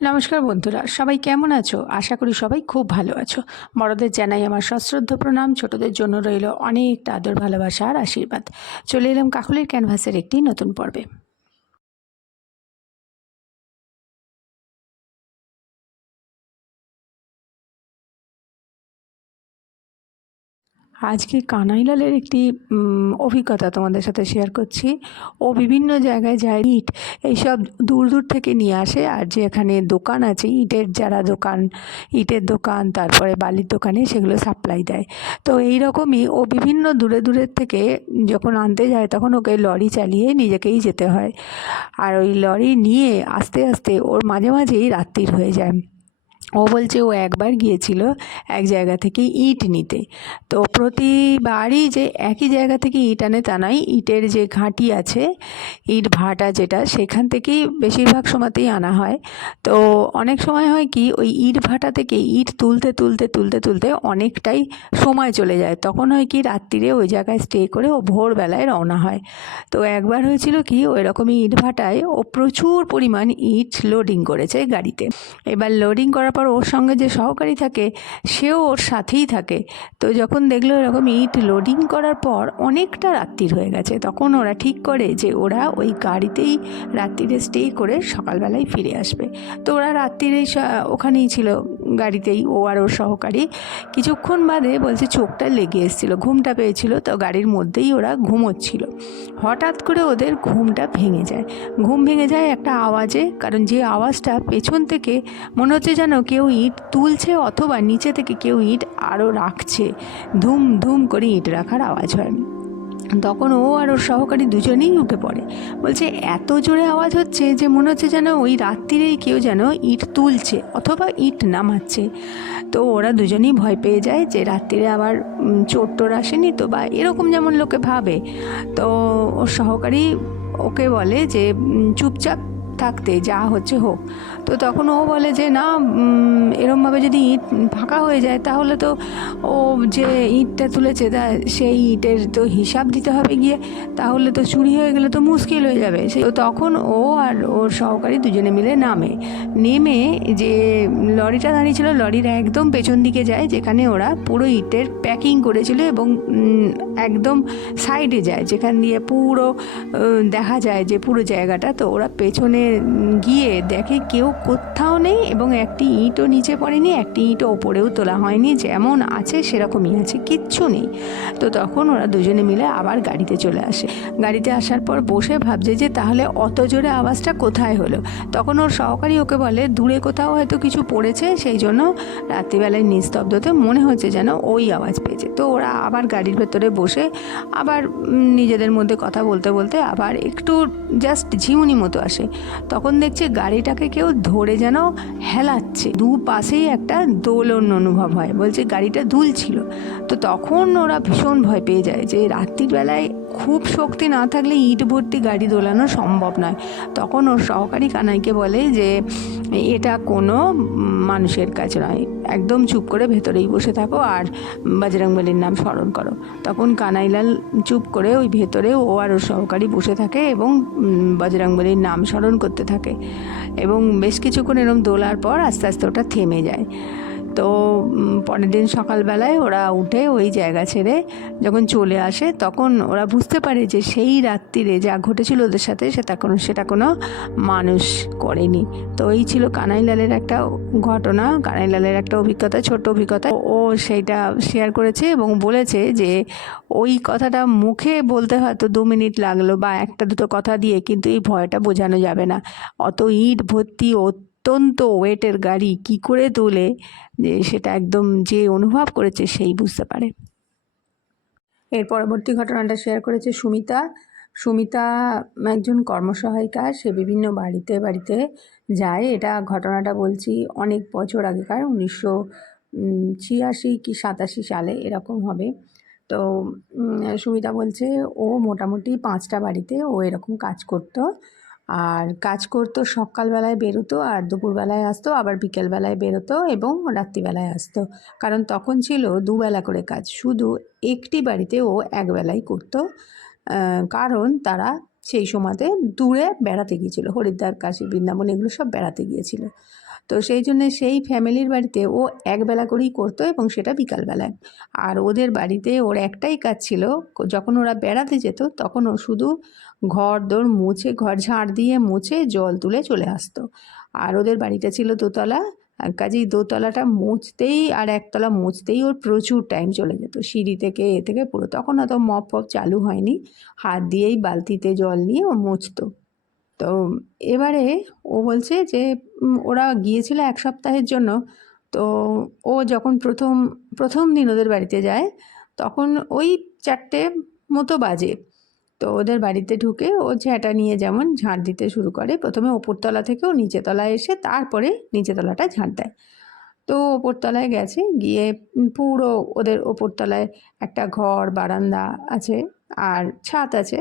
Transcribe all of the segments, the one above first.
নমস্কার বন্ধুরা, সবাই কেমন আছো? আশা করি সবাই খুব ভালো আছো। বড়দের জানাই আমার সশ্রদ্ধ প্রণাম, ছোটদের জন্য রইল অনেকটা আদর, ভালোবাসা আর আশীর্বাদ। চলে এলাম কাকুলির ক্যানভাসের একটি নতুন পর্বে। আজকে কানাইলালের একটি অভিজ্ঞতা তোমাদের সাথে শেয়ার করছি। ও বিভিন্ন জায়গায় যায়, ইট এইসব দূর দূর থেকে নিয়ে আসে। আর যে এখানে দোকান আছে, ইটের যারা দোকান, ইটের দোকান, তারপরে বালির দোকানে সেগুলো সাপ্লাই দেয়। তো এই রকমই ও বিভিন্ন দূরে দূরের থেকে যখন আনতে যায়, তখন ওকে লরি চালিয়ে নিজেকেই যেতে হয়। আর ওই লরি নিয়ে আস্তে আস্তে ওর মাঝে মাঝেই রাত্রির হয়ে যায়। ও বলছে ও একবার গিয়েছিল এক জায়গা থেকে ইট নিতে। তো প্রতিবারই যে একই জায়গা থেকে ইট আনে তা নয়, ইটের যে ঘাঁটি আছে, ইট ভাটা যেটা, সেখান থেকেই বেশিরভাগ সময়তেই আনা হয়। তো অনেক সময় হয় কি, ওই ইট ভাটা থেকে ইট তুলতে তুলতে তুলতে তুলতে অনেকটাই সময় চলে যায়। তখন হয় কি, রাত্রিরে ওই জায়গায় স্টে করে ও ভোরবেলায় রওনা হয়। তো একবার হয়েছিল কি ওই রকমই ইট ভাটায় ও প্রচুর পরিমাণ ইট লোডিং করেছে গাড়িতে। এবার লোডিং করার পর ওর সঙ্গে যে সহকারী থাকে, সেও ওর সাথেই থাকে। তো যখন দেখল এরকম ইট লোডিং করার পর অনেকটা রাত্রির হয়ে গেছে, তখন ওরা ঠিক করে যে ওরা ওই গাড়িতেই রাত্রিরে স্টে করে সকালবেলায় ফিরে আসবে। তো ওরা রাত্রিরেই ওখানেই ছিল গাড়িতেই, ও আর ওর সহকারী। কিছুক্ষণ বাদে বলছে চোখটা লেগে এসেছিল, ঘুমটা পেয়েছিল, তো গাড়ির মধ্যেই ওরা ঘুমোচ্ছিল। হঠাৎ করে ওদের ঘুমটা ভেঙে যায়। ঘুম ভেঙে যায় একটা আওয়াজে, কারণ যে আওয়াজটা পেছন থেকে, মনে হচ্ছে যেন কেউ ইট তুলছে অথবা নিচে থেকে কেউ ইট আরও রাখছে। ধুম ধুম করে ইট রাখার আওয়াজ হয়। তখন ও আর ওর সহকারী দুজনেই উঠে পড়ে। বলছে, এত জোরে আওয়াজ হচ্ছে যে মনে হচ্ছে যেন ওই রাত্রিরেই কেউ যেন ইট তুলছে অথবা ইট নামাচ্ছে। তো ওরা দুজনেই ভয় পেয়ে যায় যে রাত্রিরে আবার চোর টোর আসেনি তো বা এরকম যেমন লোকে ভাবে। তো ওর সহকারী ওকে বলে যে চুপচাপ থাকতে, যা হচ্ছে হোক। তো তখন ও বলে যে, না এরমভাবে যদি ইট ফাঁকা হয়ে যায়, তাহলে তো ও যে ইটটা তুলেছে, তা সেই ইটের তো হিসাব দিতে হবে গিয়ে। তাহলে তো চুরি হয়ে গেলে তো মুশকিল হয়ে যাবে। সে তো তখন ও আর ওর সহকারী দুজনে মিলে নামে। নেমে যে লরিটা দাঁড়িয়েছিল, লরির একদম পেছন দিকে যায়, যেখানে ওরা পুরো ইটের প্যাকিং করেছিল এবং একদম সাইডে যায়। যেখান দিয়ে পুরো দেখা যায় যে পুরো জায়গাটা। তো ওরা পেছনে গিয়ে দেখে কেউ কোথাও নেই এবং একটি ইঁটও নিচে পড়েনি, একটি ইঁটও ওপরেও তোলা হয়নি। যেমন আছে, সেরকমই আছে, কিচ্ছু নেই। তো তখন ওরা দুজনে মিলে আবার গাড়িতে চলে আসে। গাড়িতে আসার পর বসে ভাবছে যে, তাহলে অত জোরে আওয়াজটা কোথায় হলো? তখন ওর সহকারী ওকে বলে, দূরে কোথাও হয়তো কিছু পড়েছে, সেই জন্য রাত্রিবেলায় নিস্তব্ধতে মনে হচ্ছে যেন ওই আওয়াজ পেয়েছে। তো ওরা আবার গাড়ির ভেতরে বসে আবার নিজেদের মধ্যে কথা বলতে বলতে আবার একটু জাস্ট ঝিমুনি মতো আসে। তখন দেখছে গাড়িটাকে কেউ ধরে যেন হেলাচ্ছে। দু পাশেই একটা দোলন অনুভব হয়। বলছে গাড়িটা দুলছিল তো তখন ওরা ভীষণ ভয় পেয়ে যায় যে রাত্রিবেলায় খুব শক্তি না থাকলে ইট ভর্তি গাড়ি দোলানো সম্ভব নয়। তখন ওর সহকারী কানাইকে বলে যে, এটা কোনো মানুষের কাজ নয়। একদম চুপ করে ভেতরেই বসে থাকো আর বাজরংবলির নাম স্মরণ করো। তখন কানাইলাল চুপ করে ওই ভেতরে ও আর ওর সহকারী বসে থাকে এবং বজরংবলির নাম স্মরণ করতে থাকে। এবং বেশ কিছুক্ষণ এরকম দোলার পর আস্তে আস্তে ওটা থেমে যায়। তো পরের দিন সকালবেলায় ওরা উঠে ওই জায়গা ছেড়ে যখন চলে আসে তখন ওরা বুঝতে পারে যে সেই রাত্রিরে যা ঘটেছিল ওদের সাথে সেটা কোনো সেটা কোনো মানুষ করেনি। তো এই ছিল কানাইলালের একটা ঘটনা। কানাইলালের একটা অভিজ্ঞতা, ছোট্ট অভিজ্ঞতা। ও সেইটা শেয়ার করেছে এবং বলেছে যে ওই কথাটা মুখে বলতে হয়তো দু মিনিট লাগল বা একটা দুটো কথা দিয়ে কিন্তু এই ভয়টা বোঝানো যাবে না। অত ইট ভর্তি অত্যন্ত ওয়েটের গাড়ি, কি করে তোলে যে সেটা একদম যে অনুভব করেছে সেই বুঝতে পারে। এর পরবর্তী ঘটনাটা শেয়ার করেছে সুমিতা। সুমিতা একজন কর্মসহায়িকা, সে বিভিন্ন বাড়িতে বাড়িতে যায়। এটা ঘটনাটা বলছি অনেক বছর আগেকার, উনিশশো ছিয়াশি কি সাতাশি সালে এরকম হবে। তো সুমিতা বলছে, ও মোটামুটি পাঁচটা বাড়িতে ও এরকম কাজ করতো। আর কাজ করতো, সকালবেলায় বেরোতো আর দুপুরবেলায় আসতো, আবার বিকেলবেলায় বেরোতো এবং রাত্রিবেলায় আসতো। কারণ তখন ছিল দুবেলা করে কাজ, শুধু একটি বাড়িতে ও একবেলাই করতো। কারণ তারা সেই সময়তে দূরে বেড়াতে গিয়েছিল, হরিদ্বার, কাশী, বৃন্দাবন এগুলো সব বেড়াতে গিয়েছিল। তো সেই জন্য সেই ফ্যামিলির বাড়িতে ও একবেলা করেই করতো এবং সেটা বিকালবেলায় আর ওদের বাড়িতে ওর একটাই কাজ ছিল, যখন ওরা বেড়াতে যেত তখন ও শুধু ঘর দোর মুছে, ঘর ঝাড় দিয়ে মুছে জল তুলে চলে আসতো। আর ওদের বাড়িটা ছিল দোতলা কাজেই দোতলাটা মুছতেই আর একতলা মুছতেই ওর প্রচুর টাইম চলে যেত। সিঁড়ি থেকে এ থেকে পুরো। তখন অত মপ ফপ চালু হয়নি। হাত দিয়েই বালতিতে জল নিয়ে ও মুছতো। তো এবারে ও বলছে যে ওরা গিয়েছিল এক সপ্তাহের জন্য। তো ও যখন প্রথম প্রথম দিন ওদের বাড়িতে যায়, তখন ওই চারটে মতো বাজে। তো ওদের বাড়িতে ঢুকে ও ঝ্যাঁটা নিয়ে যেমন ঝাঁট দিতে শুরু করে। প্রথমে ওপরতলা থেকেও নিচে তলায় এসে তারপরে নিচে তলাটা ঝাঁট দেয়। তো ওপরতলায় গেছে, গিয়ে পুরো ওদের ওপরতলায় একটা ঘর, বারান্দা আছে, আর ছাদ আছে।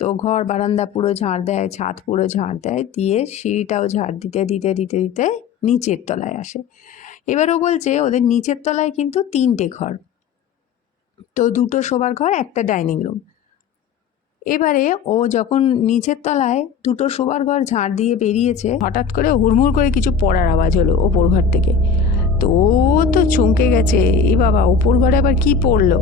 তো ঘর বারান্দা পুরো ঝাড় দেয়, ছাদ পুরো ঝাড় দেয়, দিয়ে সিঁড়িটাও ঝাড় দিতে দিতে দিতে দিতে নিচের তলায় আসে। এবার ও বলছে, ওদের নিচের তলায় কিন্তু তিনটে ঘর। তো দুটো শোবার ঘর, একটা ডাইনিং রুম। এবারে ও যখন নিচের তলায় দুটো শোবার ঘর ঝাড় দিয়ে বেরিয়েছে, হঠাৎ করে হুড়মুড় করে কিছু পড়ার আওয়াজ হলো ওপর ঘর থেকে। তো ও তো চমকে গেছে, এ বাবা, ওপর ঘরে আবার কি পড়ল?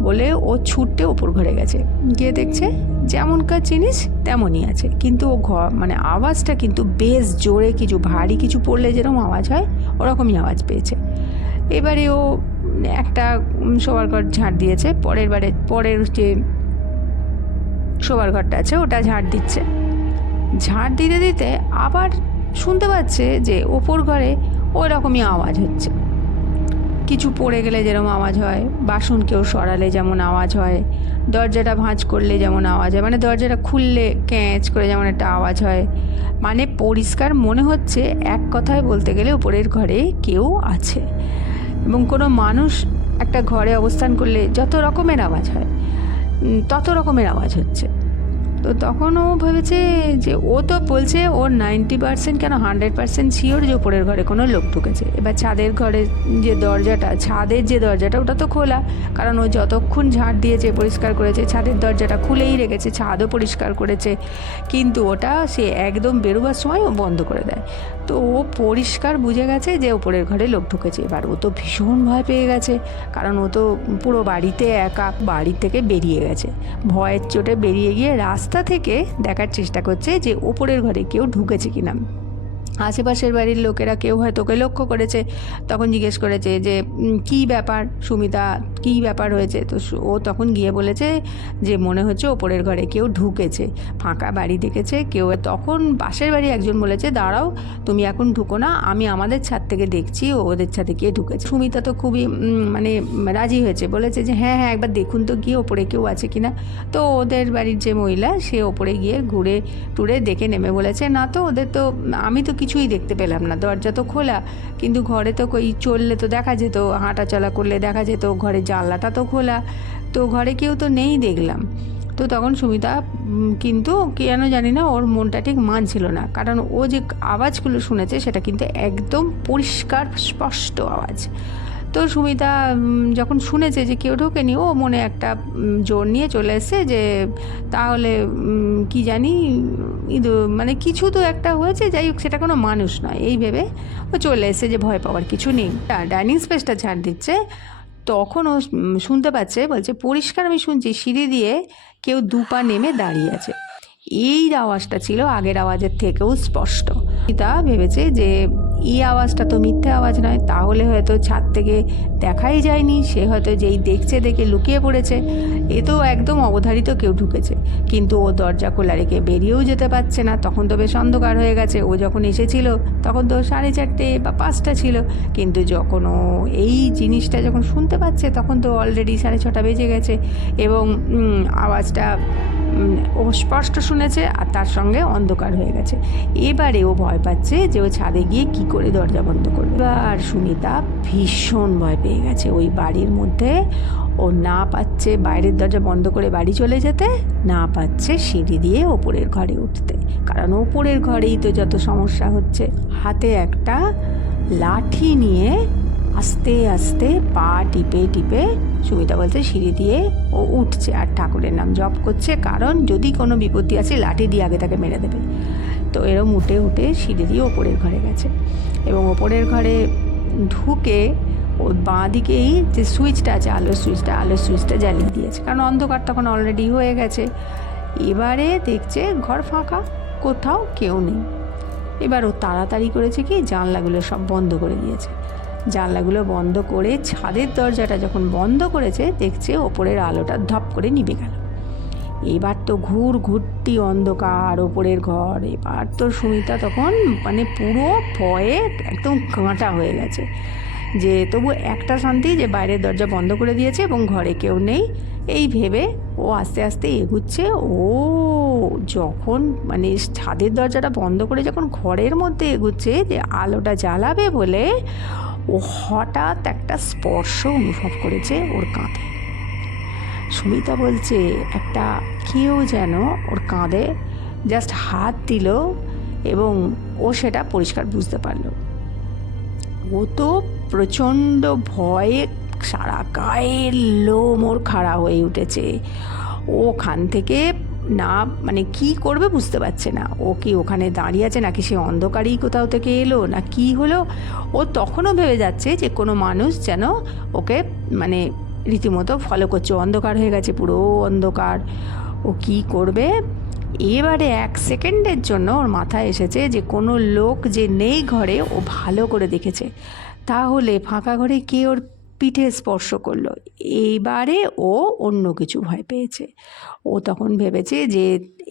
বলে ও ছুটতে ওপর ঘরে গেছে। গিয়ে দেখছে যেমনকার জিনিস তেমনই আছে। কিন্তু ও ঘর মানে আওয়াজটা কিন্তু বেশ জোরে কিছু ভারী কিছু পড়লে যেরকম আওয়াজ হয়, ওরকমই আওয়াজ পেয়েছে। এবারে ও একটা শোবার ঘর ঝাড় দিয়েছে। পরের বারে পরের যে শোবার ঘরটা আছে, ওটা ঝাড় দিচ্ছে। ঝাড় দিতে দিতে আবার শুনতে পাচ্ছে যে ওপর ঘরে ওই রকমই আওয়াজ হচ্ছে। কিছু পড়ে গেলে যেরকম আওয়াজ হয়, বাসন কেউ সরালে যেমন আওয়াজ হয়, দরজাটা ভাঁজ করলে যেমন আওয়াজ হয় মানে দরজাটা খুললে ক্যাঁচ করে যেমন একটা আওয়াজ হয়। মানে পরিষ্কার মনে হচ্ছে এক কথায় বলতে গেলে ওপরের ঘরে কেউ আছে। এবং কোনো মানুষ একটা ঘরে অবস্থান করলে যত রকমের আওয়াজ হয় তত রকমের আওয়াজ হচ্ছে। তো তখন ও ভেবেছে যে ও তো বলছে ওর নাইনটি পার্সেন্ট কেন হান্ড্রেড পার্সেন্ট শিওর যে ওপরের ঘরে কোনো লোক ঢুকেছে। এবার ছাদের ঘরে যে দরজাটা, ছাদের যে দরজাটা, ওটা তো খোলা। কারণ ও যতক্ষণ ঝাড় দিয়েছে, পরিষ্কার করেছে, ছাদের দরজাটা খুলেই রেখেছে, ছাদও পরিষ্কার করেছে। কিন্তু ওটা সে একদম বেরোবার সময় ও বন্ধ করে দেয়। তো ও পরিষ্কার বুঝে গেছে যে ওপরের ঘরে লোক ঢুকেছে। এবার ও তো ভীষণ ভয় পেয়ে গেছে, কারণ ও তো পুরো বাড়িতে একা, বাড়ি থেকে বেরিয়ে গেছে। ভয়ের চোটে বেরিয়ে গিয়ে রাস্তা থেকে দেখার চেষ্টা করছে যে ওপরের ঘরে কেউ ঢুকেছে কিনা। আশেপাশের বাড়ির লোকেরা কেউ হয়তো ওকে লক্ষ্য করেছে, তখন জিজ্ঞেস করেছে যে কী ব্যাপার? সুমিতা, কী ব্যাপার হয়েছে? তো ও তখন গিয়ে বলেছে যে, মনে হচ্ছে ওপরের ঘরে কেউ ঢুকেছে, ফাঁকা বাড়ি দেখেছে, কেউ তখন পাশের বাড়ি একজন বলেছে, দাঁড়াও, তুমি এখন ঢুকো না, আমি আমাদের ছাদ থেকে দেখছি, ও ওদের ছাদে কে ঢুকেছে। সুমিতা তো খুবই মানে রাজি হয়েছে, বলেছে যে হ্যাঁ হ্যাঁ একবার দেখুন তো গিয়ে ওপরে কেউ আছে কিনা তো ওদের বাড়ির যে মহিলা, সে ওপরে গিয়ে ঘুরে টুরে দেখে নেমে বলেছে, না তো, ওদের তো, আমি তো কিছুই দেখতে পেলাম না। দরজা তো খোলা, কিন্তু ঘরে তো কই চললে তো দেখা যেত হাঁটা চলা করলে দেখা যেত, ঘরে জানলাটা তো খোলা, তো ঘরে কেউ তো নেই দেখলাম। তো তখন সুমিতা কিন্তু কেন জানি না ওর মনটা ঠিক মানছিল না, কারণ ও যে আওয়াজগুলো শুনেছে সেটা কিন্তু একদম পরিষ্কার, স্পষ্ট আওয়াজ। তো সুমিতা যখন শুনেছে যে কেউ ঢোকেনি, ও মনে একটা জোর নিয়ে চলে এসেছে যে তাহলে কি জানি ইঁদু মানে কিছু তো একটা হয়েছে, যাই হোক, সেটা কোনো মানুষ নয়, এই ভেবে ও চলে এসেছে যে ভয় পাওয়ার কিছু নেই। ডাইনিং স্পেসটা ছাড় দিচ্ছে, তখন ও শুনতে পাচ্ছে, বলছে, পরিষ্কার আমি শুনছি, সিঁড়ি দিয়ে কেউ দু পা নেমে দাঁড়িয়ে আছে। এই আওয়াজটা ছিল আগের আওয়াজের থেকেও স্পষ্ট। তা ভেবেছে যে, এই আওয়াজটা তো মিথ্যে আওয়াজ নয়, তাহলে হয়তো ছাদ থেকে দেখাই যায়নি। সে হয়তো যেই দেখছে দেখে লুকিয়ে পড়েছে। এ তো একদম অবধারিত কেউ ঢুকেছে। কিন্তু ও দরজা খোলা রেখে বেরিয়েও যেতে পারছে না। তখন তো বেশ অন্ধকার হয়ে গেছে। ও যখন এসেছিল, তখন তো সাড়ে চারটে বা পাঁচটা ছিল। কিন্তু যখন ও এই জিনিসটা যখন শুনতে পাচ্ছে, তখন তো অলরেডি সাড়ে ছটা বেজে গেছে। এবং আওয়াজটা স্পষ্ট শুনেছে আর তার সঙ্গে অন্ধকার হয়ে গেছে। এবারে ও ভয় পাচ্ছে যে ও ছাদে গিয়ে কি করে দরজা বন্ধ করবে। আর সুনিতা ভীষণ ভয় পেয়ে গেছে। ওই বাড়ির মধ্যে ও না পাচ্ছে বাইরের দরজা বন্ধ করে বাড়ি চলে যেতে, না পাচ্ছে সিঁড়ি দিয়ে ওপরের ঘরে উঠতে। কারণ ওপরের ঘরেই তো যত সমস্যা হচ্ছে, হাতে একটা লাঠি নিয়ে আস্তে আস্তে পা টিপে টিপে সুমিতা বলছে, সিঁড়ি দিয়ে ও উঠছে আর ঠাকুরের নাম জপ করছে, কারণ যদি কোনো বিপত্তি আছে লাঠি দিয়ে আগে তাকে মেরে দেবে। তো এরম উঠে উঠে সিঁড়ি দিয়ে ওপরের ঘরে গেছে। এবং ওপরের ঘরে ঢুকে ও বাঁ দিকেই যে সুইচটা আছে, আলোর সুইচটা আলোর সুইচটা জ্বালিয়ে দিয়েছে। কারণ অন্ধকার তখন অলরেডি হয়ে গেছে। এবারে দেখছে ঘর ফাঁকা, কোথাও কেউ নেই। এবার ও তাড়াতাড়ি করেছে কি, জানলাগুলো সব বন্ধ করে দিয়েছে। জানলাগুলো বন্ধ করে ছাদের দরজাটা যখন বন্ধ করেছে, দেখছে ওপরের আলোটা ধপ করে নিভে গেল। এবার তো ঘুর ঘুরতি অন্ধকার ওপরের ঘর। এবার তো সুমিতা তখন মানে পুরো ভয়ে একদম কাঁটা হয়ে গেছে। যে তবু একটা শান্তি যে বাইরের দরজা বন্ধ করে দিয়েছে এবং ঘরে কেউ নেই। এই ভেবে ও আস্তে আস্তে এগুচ্ছে। ও যখন মানে ছাদের দরজাটা বন্ধ করে যখন ঘরের মধ্যে এগুচ্ছে যে আলোটা জ্বালাবে বলে ও হঠাৎ একটা স্পর্শ অনুভব করেছে ওর কাঁধে। সুমিতা বলছে, একটা কেউ যেন ওর কাঁধে জাস্ট হাত দিল এবং ও সেটা পরিষ্কার বুঝতে পারল। ও তো প্রচণ্ড ভয়ে সারা গায়ের লোম ওর খাড়া হয়ে উঠেছে। ওখান থেকে না মানে কি করবে বুঝতে পারছে না। ও কি ওখানে দাঁড়িয়ে আছে নাকি সে অন্ধকারেই কোথাও থেকে এলো, না কি হলো? ও তখনও ভেবে যাচ্ছে যে কোনো মানুষ যেন ওকে মানে রীতিমতো ফলো করছে। অন্ধকার হয়ে গেছে, পুরো অন্ধকার। ও কি করবে? এবারে এক সেকেন্ডের জন্য ওর মাথায় এসেছে যে কোনো লোক যে নেই ঘরে, ও ভালো করে দেখেছে। তাহলে ফাঁকা ঘরে কে ওর পিঠে স্পর্শ করল। এইবারে ও অন্য কিছু ভয় পেয়েছে। ও তখন ভেবেছে যে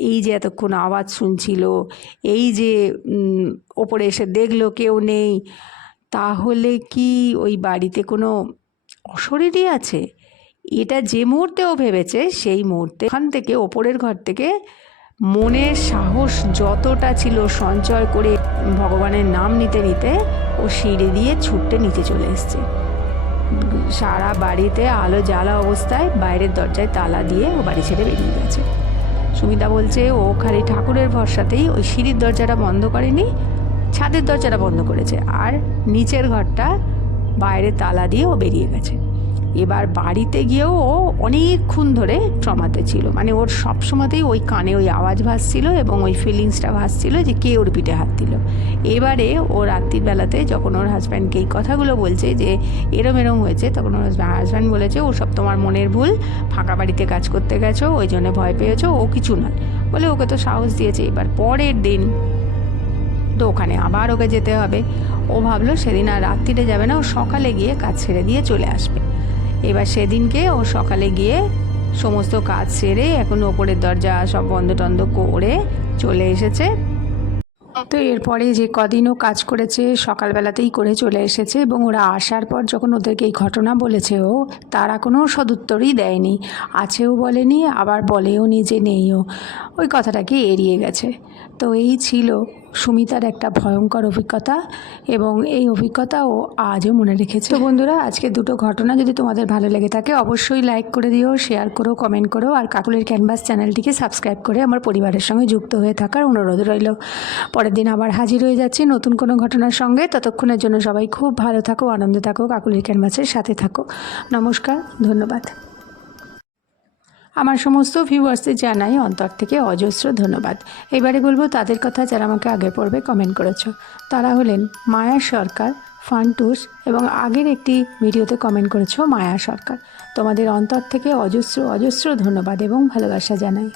এই যে এতক্ষণ আওয়াজ শুনছিল, এই যে ওপরে এসে দেখল কেউ নেই, তাহলে কি ওই বাড়িতে কোনো অশরীরই আছে? এটা যে মুহূর্তে ও ভেবেছে, সেই মুহূর্তে ওখান থেকে ওপরের ঘর থেকে মনের সাহস যতটা ছিল সঞ্চয় করে ভগবানের নাম নিতে নিতে ও সিঁড়ি দিয়ে ছুটতে নিচে চলে এসছে। সারা বাড়িতে আলো জ্বালা অবস্থায় বাইরের দরজায় তালা দিয়ে ও বাড়ি ছেড়ে বেরিয়ে গেছে। সুমিতা বলছে, ও খালি ঠাকুরের ভরসাতেই ওই সিঁড়ির দরজাটা বন্ধ করেনি, ছাদের দরজাটা বন্ধ করেছে। আর নিচের ঘরটা বাইরে তালা দিয়ে ও বেরিয়ে গেছে। এবার বাড়িতে গিয়েও ও অনেকক্ষণ ধরে ট্রমাতে ছিল। মানে ওর সব সময়তেই ওই কানে ওই আওয়াজ ভাসছিল এবং ওই ফিলিংসটা ভাসছিল যে কে ওর পিঠে হাত দিল। এবারে ও রাত্রির বেলাতে যখন ওর হাজব্যান্ডকে এই কথাগুলো বলছে যে এরম এরম হয়েছে, তখন ওর হাজব্যান্ড বলেছে ও সব তোমার মনের ভুল, ফাঁকা বাড়িতে কাজ করতে গেছো, ওই জন্য ভয় পেয়েছ, ও কিছু না বলে ওকে তো সাহস দিয়েছে। এবার পরের দিন তো ওখানে আবার ওকে যেতে হবে। ও ভাবলো সেদিন আর রাত্রিরে যাবে না, ও সকালে গিয়ে কাজ ছেড়ে দিয়ে চলে আসবে। এবার সেদিনকে ও সকালে গিয়ে সমস্ত কাজ সেরে এখন ওপরের দরজা সব বন্ধ টন্ধ করে চলে এসেছে। তো এরপরে যে কদিনও কাজ করেছে, সকালবেলাতেই করে চলে এসেছে এবং ওরা আসার পর যখন ওদেরকে এই ঘটনা বলেছে ও, তারা কোনো সদুত্তরই দেয়নি। আছেও বলেনি, আবার বলেও নি যে নেইও ওই কথাটাকে এড়িয়ে গেছে? তো এই ছিল সুমিতার একটা ভয়ঙ্কর অভিজ্ঞতা এবং এই অভিজ্ঞতা ও আজও মনে রেখেছে। তো বন্ধুরা আজকে দুটো ঘটনা যদি তোমাদের ভালো লেগে থাকে, অবশ্যই লাইক করে দিও শেয়ার করো কমেন্ট করো, আর কাকুলের ক্যানভাস চ্যানেলটিকে সাবস্ক্রাইব করে আমার পরিবারের সঙ্গে যুক্ত হয়ে থাকার অনুরোধ রইল। পরের দিন আবার হাজির হয়ে যাচ্ছি নতুন কোনো ঘটনার সঙ্গে। ততক্ষণের জন্য সবাই খুব ভালো থাকো, আনন্দে থাকো, কাকুলের ক্যানভাসের সাথে থাকো। নমস্কার, ধন্যবাদ। আমার সমস্ত ভিউয়ার্সদের জানাই অন্তর থেকে অজস্র ধন্যবাদ। এবারে বলব তাদের কথা যারা আমাকে আগে পর্বে কমেন্ট করেছ। তারা হলেন মায়া সরকার, ফান্টুস এবং আগের একটি ভিডিওতে কমেন্ট করেছ মায়া সরকার। তোমাদের অন্তর থেকে অজস্র অজস্র ধন্যবাদ এবং ভালোবাসা জানাই।